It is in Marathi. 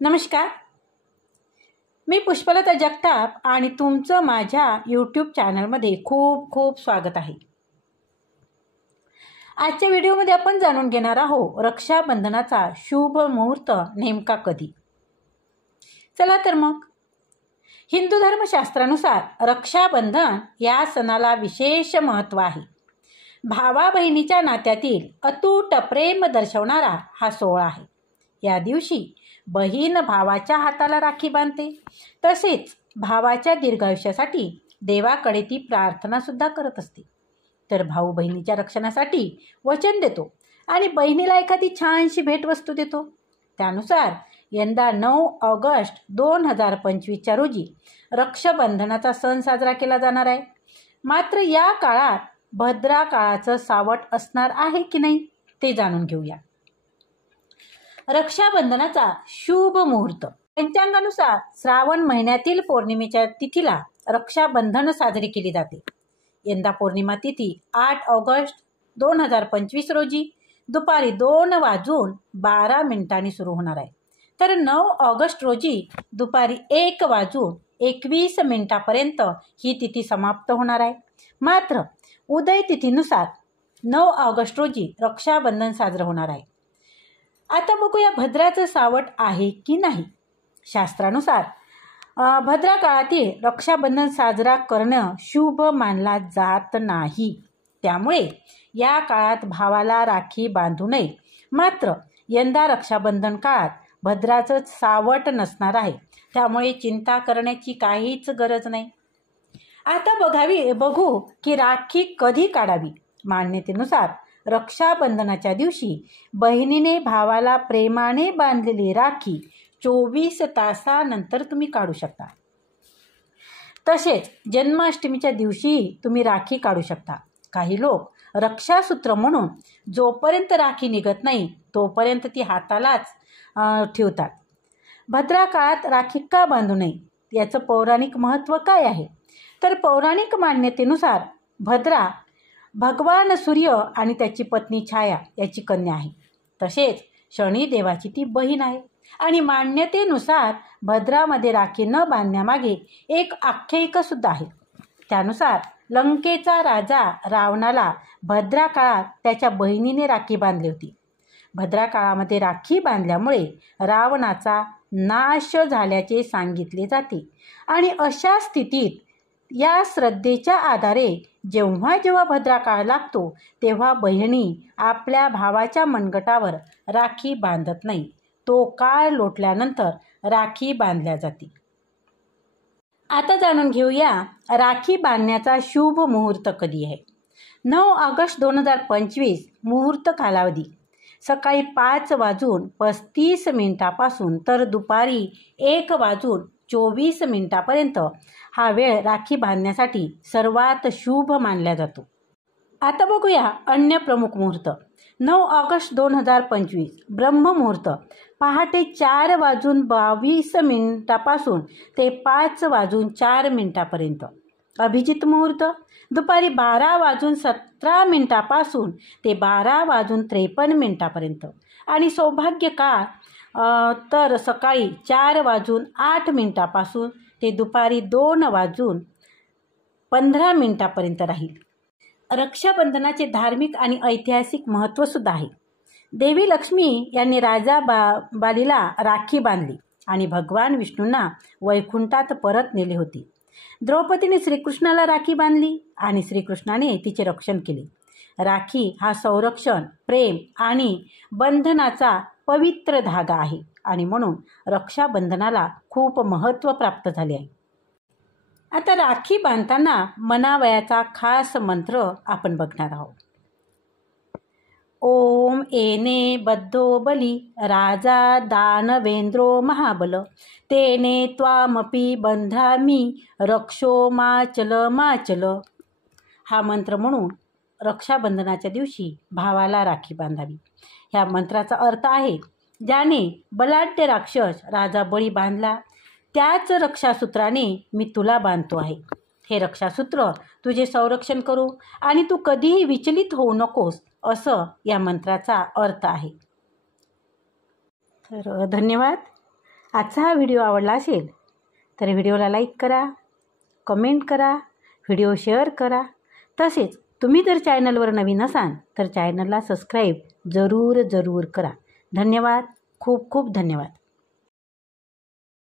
नमस्कार, मी पुष्पलता जगताप आणि तुमचं माझ्या यूट्यूब चॅनलमध्ये खूप खूप स्वागत आहे. आजच्या व्हिडिओमध्ये आपण जाणून घेणार आहोत रक्षाबंधनाचा शुभ मुहूर्त नेमका कधी. चला तर मग, हिंदू धर्मशास्त्रानुसार रक्षाबंधन या सणाला विशेष महत्त्व आहे. भावा बहिणीच्या नात्यातील अतूट प्रेम दर्शवणारा हा सोहळा आहे. या दिवशी बहीण भावाच्या हाताला राखी बांधते, तसेच भावाच्या दीर्घायुष्यासाठी देवाकडे ती प्रार्थना सुद्धा करत असते. तर भाऊ बहिणीच्या रक्षणासाठी वचन देतो आणि बहिणीला एखादी छानशी भेटवस्तू देतो. त्यानुसार यंदा 9 ऑगस्ट 2025च्या रोजी रक्षाबंधनाचा सण साजरा केला जाणार आहे. मात्र या काळात भद्रा काळाचं सावट असणार आहे की नाही ते जाणून घेऊया. रक्षाबंधनाचा शुभ मुहूर्त. पंचांगानुसार श्रावण महिन्यातील पौर्णिमेच्या तिथीला रक्षाबंधन साजरी केली जाते. यंदा पौर्णिमा तिथी 8 ऑगस्ट 2025 रोजी दुपारी 2:12 सुरू होणार आहे. तर 9 ऑगस्ट रोजी दुपारी 1:21 ही तिथी समाप्त होणार आहे. मात्र उदय तिथीनुसार 9 ऑगस्ट रोजी रक्षाबंधन साजरं होणार आहे. आता बघूया भद्राचं सावट आहे की नाही. शास्त्रानुसार भद्रा काळातील रक्षाबंधन साजरा करणं शुभ मानला जात नाही. त्यामुळे या काळात भावाला राखी बांधू नये. मात्र यंदा रक्षाबंधन काळात भद्राचं सावट नसणार आहे, त्यामुळे चिंता करण्याची काहीच गरज नाही. आता बघू की राखी कधी काढावी. मान्यतेनुसार रक्षाबंधनाच्या दिवशी बहिणीने भावाला प्रेमाने बांधलेली राखी 24 तासानंतर तुम्ही काढू शकता. तसेच जन्माष्टमीच्या दिवशीही तुम्ही राखी काढू शकता. काही लोक रक्षासूत्र म्हणून जोपर्यंत राखी निघत नाही तोपर्यंत ती हातालाच ठेवतात. भद्रा काळात राखी का बांधू नये याचं पौराणिक महत्त्व काय आहे. तर पौराणिक मान्यतेनुसार भद्रा भगवान सूर्य आणि त्याची पत्नी छाया याची कन्या आहे. तसेच शनिदेवाची ती बहीण आहे. आणि मान्यतेनुसार भद्रामध्ये राखी न बांधण्यामागे एक आख्यायिका सुद्धा आहे. त्यानुसार लंकेचा राजा रावणाला भद्रा काळात त्याच्या बहिणीने राखी बांधली होती. भद्रा काळामध्ये राखी बांधल्यामुळे रावणाचा नाश झाल्याचे सांगितले जाते. आणि अशा स्थितीत या श्रद्धेच्या आधारे जेव्हा भद्रा काळ लागतो तेव्हा बहिणी आपल्या भावाच्या मनगटावर राखी बांधत नाही. तो काळ लोटल्यानंतर राखी बांधल्या जाते. आता जाणून घेऊया राखी बांधण्याचा शुभ मुहूर्त कधी आहे. 9 ऑगस्ट 2025 मुहूर्त कालावधी सकाळी 5:35 तर दुपारी 1:24 हा वेळ राखी बांधण्यासाठी सर्वात शुभ मानला जातो. आता बघूया अन्य प्रमुख मुहूर्त. 9 ऑगस्ट 2025 ब्रह्ममुहूर्त पहाटे 4:22 ते 5:04 अभिजित मुहूर्त दुपारी 12:17 ते 12:53 आणि सौभाग्य काळ तर सकाळी 4:08 ते दुपारी 2:15 राहील. रक्षाबंधनाचे धार्मिक आणि ऐतिहासिक महत्त्व सुद्धा आहे. देवी लक्ष्मी यांनी राजा बालीला राखी बांधली आणि भगवान विष्णूंना वैकुंठात परत नेले होते. द्रौपदीने श्रीकृष्णाला राखी बांधली आणि श्रीकृष्णाने तिचे रक्षण केले. राखी हा संरक्षण, प्रेम आणि बंधनाचा पवित्र धागा आहे आणि म्हणून रक्षाबंधनाला खूप महत्त्व प्राप्त झाले आहे. आता राखी बांधताना म्हणावयाचा खास मंत्र आपण बघणार आहोत. ओम एने बद्धो बली राजा दानवेंद्रो महाबल तेने त्वामपि बंधामी रक्षो माचल. हा मंत्र म्हणून रक्षाबंधनाच्या दिवशी भावाला राखी बांधावी. ह्या मंत्राचा अर्थ आहे, ज्याने बलाढ्य राक्षस राजा बळी बांधला त्याच रक्षासूत्राने मी तुला बांधतो आहे. हे रक्षासूत्र तुझे संरक्षण करू आणि तू कधीही विचलित होऊ नकोस, असं या मंत्राचा अर्थ आहे. तर धन्यवाद. आजचा हा व्हिडिओ आवडला असेल तर व्हिडिओला लाईक करा, कमेंट करा, व्हिडिओ शेअर करा. तसेच तुम्ही जर चॅनलवर नवीन असाल तर चॅनलला सबस्क्राईब जरूर करा. धन्यवाद. खूप खूप धन्यवाद.